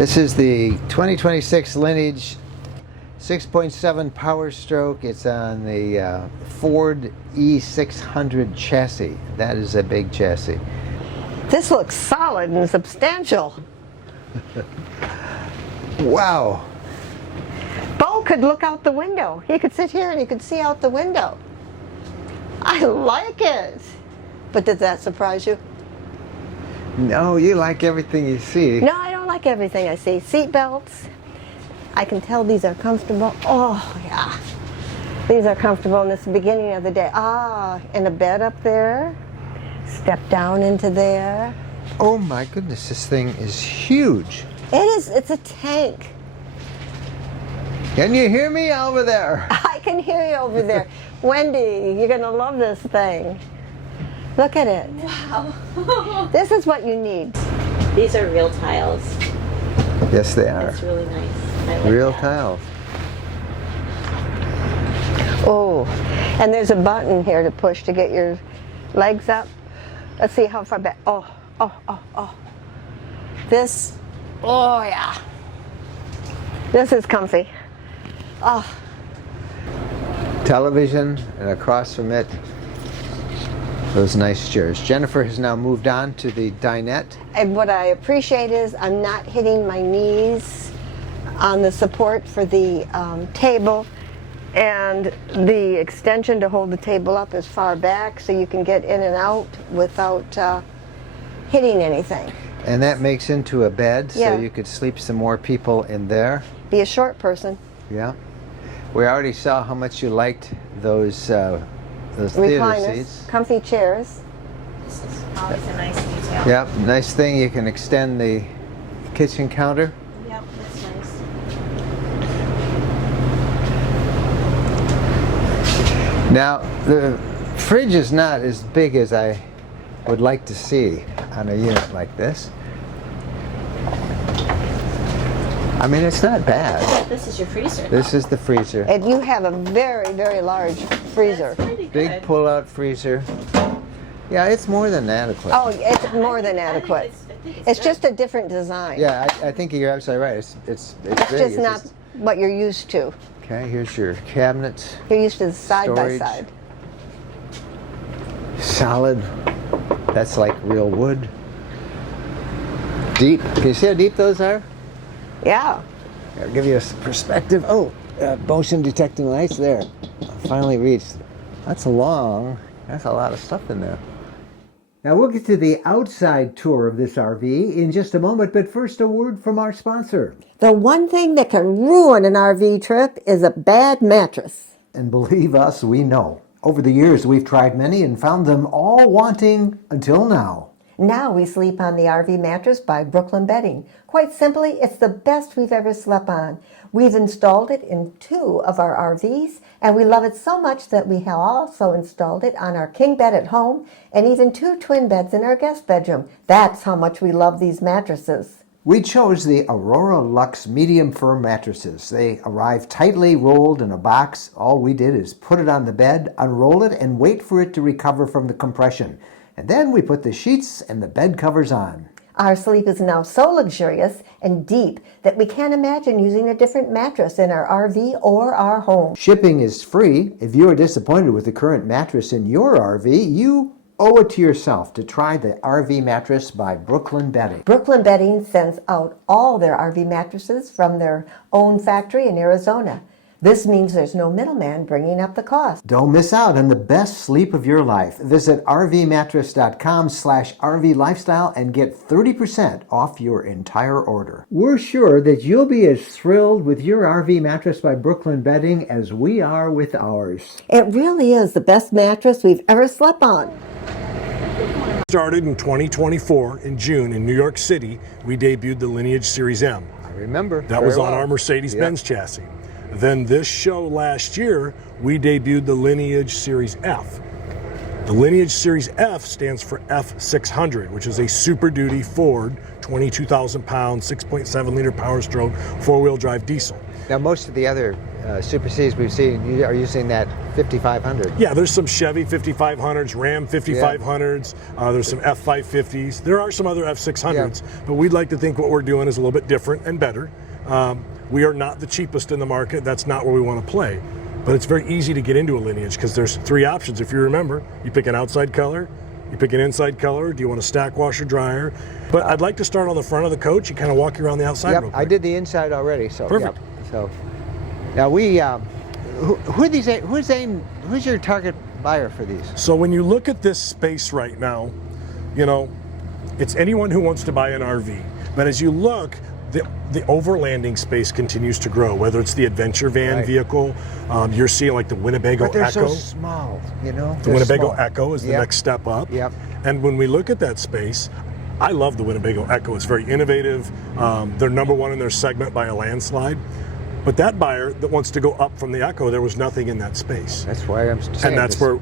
This is the 2026 Lineage 6.7 Power Stroke. It's on the Ford E600 chassis. That is a big chassis. This looks solid and substantial. Wow. Bo could look out the window. He could sit here and he could see out the window. I like it. But did that surprise you? No, you like everything you see. No, I don't like everything I see. Seat belts. I can tell these are comfortable. Oh, yeah. These are comfortable, and it's the beginning of the day. Ah, and a bed up there. Step down into there. Oh my goodness, this thing is huge. It is. It's a tank. Can you hear me over there? I can hear you over there. Wendy, you're going to love this thing. Look at it. Wow. This is what you need. These are real tiles. Yes, they are. That's really nice. I like Real that. tiles. Oh, and there's a button here to push to get your legs up. Let's see how far back. Oh, oh, oh, oh. This, oh yeah. This is comfy. Oh. Television, and across from it, those nice chairs. Jennifer has now moved on to the dinette. And what I appreciate is I'm not hitting my knees on the support for the table, and the extension to hold the table up is far back so you can get in and out without hitting anything. And that makes into a bed, so Yeah. you could sleep some more people in there. Be a short person. Yeah. We already saw how much you liked those theater Recliners, seats. comfy chairs. This is always a nice detail. Yep, nice thing, you can extend the kitchen counter. Yep, that's nice. Now, the fridge is not as big as I would like to see on a unit like this. I mean, it's not bad. This is your freezer. This is the freezer. And you have a very, very large freezer. That's pretty good. Big pull-out freezer. Yeah, it's more than adequate. Oh, it's more than I think adequate. it's It's good. just a different design. Yeah, I think you're absolutely right. It's It's big. just not what you're used to. Okay, here's your cabinets. You're used to the side by Storage. side. Solid. That's like real wood. Deep. Can you see how deep those are? Yeah. I'll give you a perspective. Oh, motion detecting lights there. Finally reached. That's long. That's a lot of stuff in there. Now we'll get to the outside tour of this RV in just a moment, but first a word from our sponsor. The one thing that can ruin an RV trip is a bad mattress. And believe us, we know. Over the years, we've tried many and found them all wanting until now. Now we sleep on the RV mattress by Brooklyn Bedding. Quite simply, it's the best we've ever slept on. We've installed it in 2 of our RVs, and we love it so much that we have also installed it on our king bed at home and even 2 twin beds in our guest bedroom. That's how much we love these mattresses. We chose the Aurora Luxe medium firm mattresses. They arrive tightly rolled in a box. All we did is put it on the bed, unroll it, and wait for it to recover from the compression. And then we put the sheets and the bed covers on. Our sleep is now so luxurious and deep that we can't imagine using a different mattress in our RV or our home. Shipping is free. If you are disappointed with the current mattress in your RV, you owe it to yourself to try the RV mattress by Brooklyn Bedding. Brooklyn Bedding sends out all their RV mattresses from their own factory in Arizona. This means there's no middleman bringing up the cost. Don't miss out on the best sleep of your life. Visit rvmattress.com/RV Lifestyle and get 30% off your entire order. We're sure that you'll be as thrilled with your RV mattress by Brooklyn Bedding as we are with ours. It really is the best mattress we've ever slept on. Started in 2024 in June in New York City, we debuted the Lineage Series M. I remember. That was on our Mercedes-Benz chassis. Then this show last year, we debuted the Lineage Series F. The Lineage Series F stands for F600, which is a Super Duty Ford 22,000 pounds, 6.7 liter Power Stroke, 4-wheel drive diesel. Now, most of the other Super Cs we've seen are using that 5500. Yeah, there's some Chevy 5500s, Ram 5500s, there's some F550s. There are some other F600s, but we'd like to think what we're doing is a little bit different and better. We are not the cheapest in the market. That's not where we want to play. But it's very easy to get into a Lineage because there's 3 options. If you remember, you pick an outside color, you pick an inside color, do you want a stack washer dryer? But I'd like to start on the front of the coach and kind of walk you around the outside real quick. I did the inside already, so perfect. So now who's your target buyer for these? So when you look at this space right now, you know, it's anyone who wants to buy an RV. But as you look, the overlanding space continues to grow, whether it's the adventure van vehicle, you're seeing like the Winnebago But they're Echo. so small, you know? The They're Winnebago small. Echo is the next step up. Yep. And when we look at that space, I love the Winnebago Echo. It's very innovative. They're number 1 in their segment by a landslide. But that buyer that wants to go up from the Echo, there was nothing in that space. That's why I'm saying And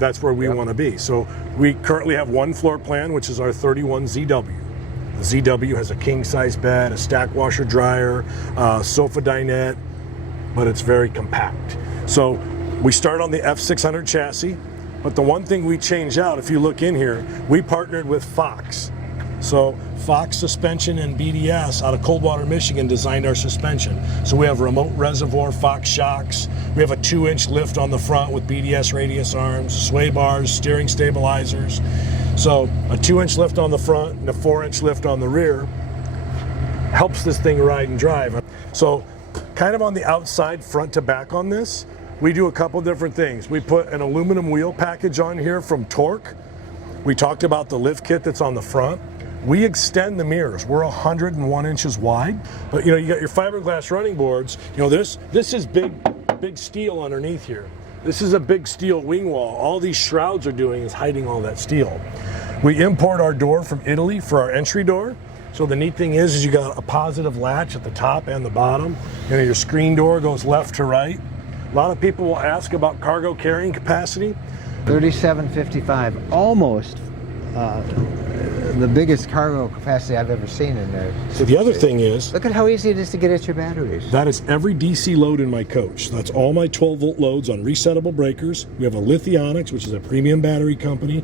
that's where we want to be. So we currently have one floor plan, which is our 31 ZW. The ZW has a king-size bed, a stack washer dryer, sofa dinette, but it's very compact. So we start on the F600 chassis, but the one thing we change out, if you look in here, we partnered with Fox. So Fox Suspension and BDS out of Coldwater, Michigan designed our suspension. So we have remote reservoir Fox shocks. We have a 2-inch lift on the front with BDS radius arms, sway bars, steering stabilizers. So a 2-inch lift on the front and a 4-inch lift on the rear helps this thing ride and drive. So kind of on the outside, front to back on this, we do a couple different things. We put an aluminum wheel package on here from Torque. We talked about the lift kit that's on the front. We extend the mirrors. We're 101 inches wide, but you know, you got your fiberglass running boards. You know, this is big steel underneath here. This is a big steel wing wall. All these shrouds are doing is hiding all that steel. We import our door from Italy for our entry door. So the neat thing is you got a positive latch at the top and the bottom. You know, your screen door goes left to right. A lot of people will ask about cargo carrying capacity. 3755, almost the biggest cargo capacity I've ever seen in there. So the other thing is, look at how easy it is to get at your batteries. that is every DC load in my coach. That's all my 12-volt loads on resettable breakers. We have a Lithionics, which is a premium battery company,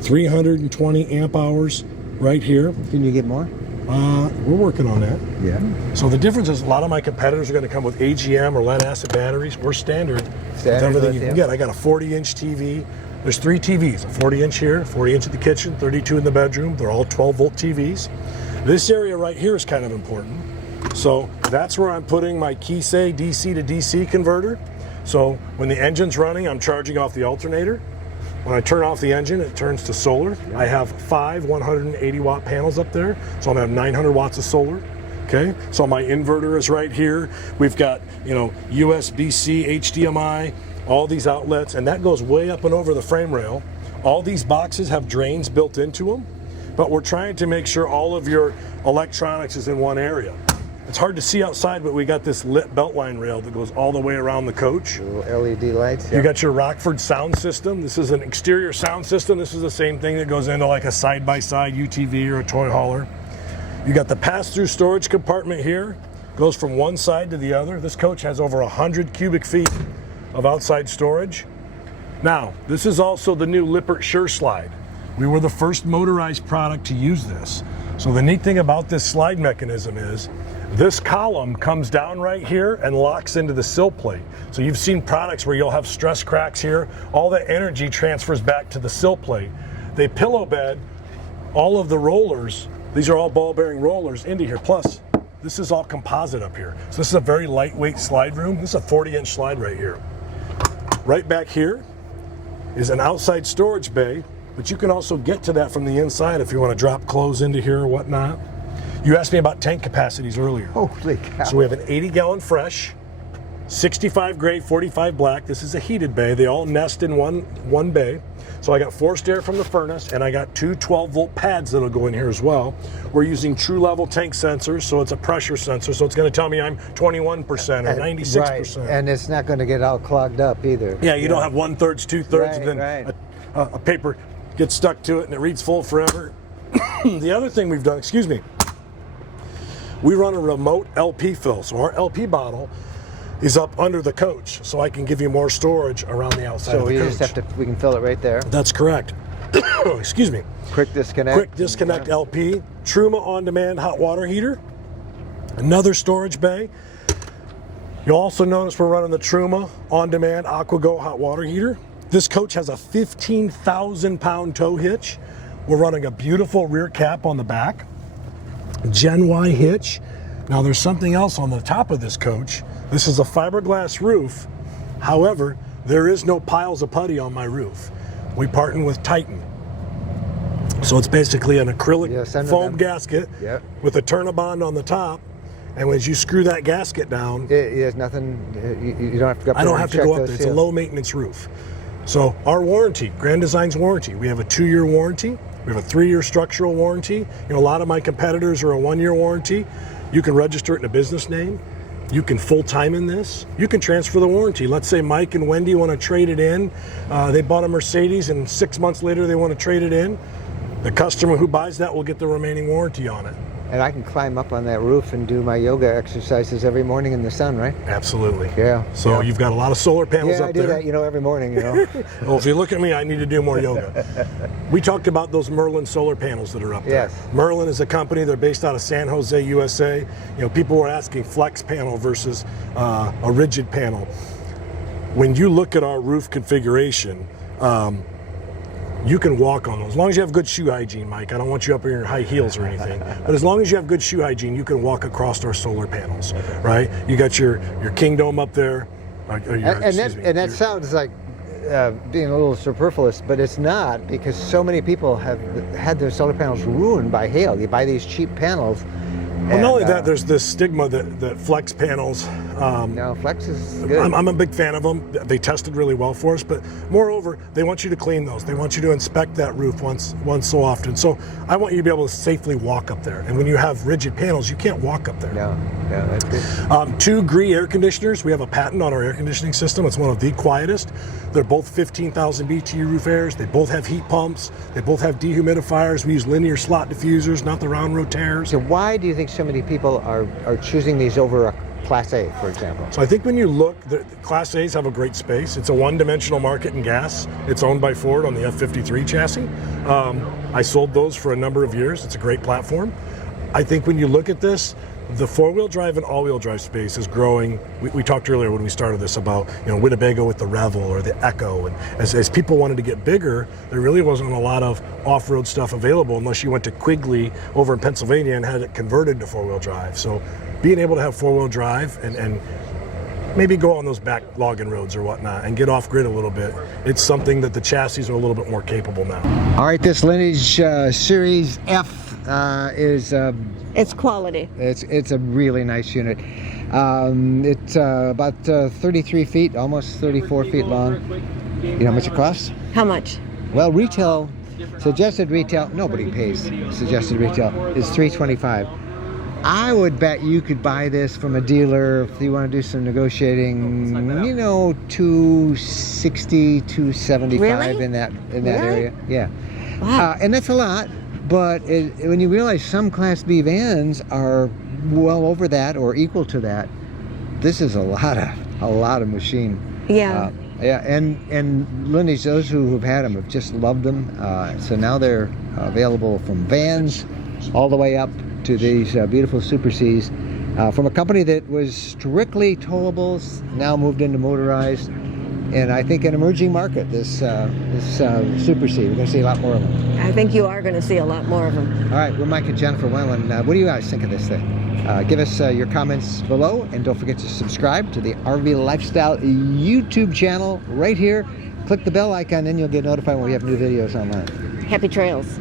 320 amp hours right here. Can you get more? We're working on that. Yeah. So the difference is a lot of my competitors are going to come with AGM or lead acid batteries. We're standard with Standard everything you lithium. can get. I got a 40-inch TV. There's 3 TVs, a 40-inch here, 40-inch at the kitchen, 32 in the bedroom. They're all 12-volt TVs. This area right here is kind of important. So that's where I'm putting my Kisei DC to DC converter. So when the engine's running, I'm charging off the alternator. When I turn off the engine, it turns to solar. I have 5 180-watt panels up there, so I'm gonna have 900 watts of solar. Okay, so my inverter is right here. We've got, you know, USB-C, HDMI, all these outlets, and that goes way up and over the frame rail. All these boxes have drains built into them, but we're trying to make sure all of your electronics is in one area. It's hard to see outside, but we got this lit beltline rail that goes all the way around the coach. Little LED lights. You got your Rockford sound system. This is an exterior sound system. This is the same thing that goes into like a side-by-side UTV or a toy hauler. You got the pass-through storage compartment here. Goes from one side to the other. This coach has over 100 cubic feet of outside storage. Now, this is also the new Lippert Sure Slide. We were the first motorized product to use this. So the neat thing about this slide mechanism is this column comes down right here and locks into the sill plate. So you've seen products where you'll have stress cracks here. All the energy transfers back to the sill plate. They pillow bed all of the rollers. These are all ball bearing rollers into here. Plus, this is all composite up here. So this is a very lightweight slide room. This is a 40-inch slide right here. Right back here is an outside storage bay, but you can also get to that from the inside if you want to drop clothes into here or whatnot. You asked me about tank capacities earlier. Holy cow. So we have an 80-gallon fresh, 65 gray, 45 black. This is a heated bay. They all nest in one bay. So I got forced air from the furnace, and I got 2 12-volt pads that'll go in here as well. We're using true level tank sensors, so it's a pressure sensor, so it's going to tell me I'm 21% or 96%. Right. And it's not going to get all clogged up either. Yeah, you don't have 1/3, 2/3, and then Right. a paper gets stuck to it and it reads full forever. The other thing we've done, excuse me, we run a remote LP fill. So our LP bottle is up under the coach, so I can give you more storage around the outside of So the we coach. just have to, we can fill it right there. That's correct. Excuse me. Quick disconnect. Quick disconnect LP. Truma on-demand hot water heater. Another storage bay. You'll also notice we're running the Truma on-demand AquaGo hot water heater. This coach has a 15,000 pound tow hitch. We're running a beautiful rear cap on the back. Gen Y hitch. Now there's something else on the top of this coach. This is a fiberglass roof. However, there is no piles of putty on my roof. We partnered with Titan. So it's basically an acrylic foam gasket with a Turnabond on the top. And as you screw that gasket down, there's nothing, you don't have to go up there. I don't have to go up there. Those, It's a low maintenance roof. So our warranty, Grand Design's warranty, we have a 2-year warranty. We have a 3-year structural warranty. You know, a lot of my competitors are a 1-year warranty. You can register it in a business name. You can full-time in this. You can transfer the warranty. Let's say Mike and Wendy want to trade it in. They bought a Mercedes and 6 months later they want to trade it in. The customer who buys that will get the remaining warranty on it. And I can climb up on that roof and do my yoga exercises every morning in the sun, right? Absolutely. Yeah. So you've got a lot of solar panels up there. Yeah, I do that, you know, every morning, you know. Well, if you look at me, I need to do more yoga. We talked about those Merlin solar panels that are up there. Yes. Merlin is a company. They're based out of San Jose, USA. You know, people were asking flex panel versus a rigid panel. When you look at our roof configuration, you can walk on those. As long as you have good shoe hygiene, Mike. I don't want you up in your high heels or anything. But as long as you have good shoe hygiene, you can walk across our solar panels, right? You got your Kingdome up there. That sounds like being a little superfluous, but it's not, because so many people have had their solar panels ruined by hail. You buy these cheap panels. Well, not only that, there's this stigma that flex panels. No, flex is good. I'm a big fan of them. They tested really well for us, but moreover, they want you to clean those. They want you to inspect that roof once so often. So I want you to be able to safely walk up there. And when you have rigid panels, you can't walk up there. No, that's good. 2 Gree air conditioners. We have a patent on our air conditioning system. It's one of the quietest. They're both 15,000 BTU roof airs. They both have heat pumps. They both have dehumidifiers. We use linear slot diffusers, not the round rotaires. So why do you think so many people are choosing these over a Class A, for example? So I think when you look, the Class A's have a great space. It's a one-dimensional market in gas. It's owned by Ford on the F-53 chassis. I sold those for a number of years. It's a great platform. I think when you look at this, the 4-wheel drive and all-wheel drive space is growing. We talked earlier when we started this about, you know, Winnebago with the Revel or the Echo, and as people wanted to get bigger, there really wasn't a lot of off-road stuff available unless you went to Quigley over in Pennsylvania and had it converted to 4-wheel drive. So being able to have 4-wheel drive and maybe go on those back logging roads or whatnot and get off grid a little bit, it's something that the chassis are a little bit more capable now. All right, this Lineage Series F is It's quality. it's a really nice unit. It's about 33 feet, almost 34 feet long. You know how much it costs? How much? Well, retail, suggested retail, nobody pays suggested retail, is $325. I would bet you could buy this from a dealer if you want to do some negotiating, you know, $260, $275 Really? in that area. Yeah. Wow. And that's a lot, but when you realize some Class B vans are well over that or equal to that, this is a lot of machine. Yeah. Yeah, and Lineage, those who have had them have just loved them. So now they're available from vans all the way up to these beautiful Super Cs from a company that was strictly towables, now moved into motorized, and I think an emerging market, this Super C. We're going to see a lot more of them. I think you are going to see a lot more of them. All right, we're Mike and Jennifer Whalen. What do you guys think of this thing? Give us your comments below, and don't forget to subscribe to the RV Lifestyle YouTube channel right here. Click the bell icon, and you'll get notified when we have new videos online. Happy trails.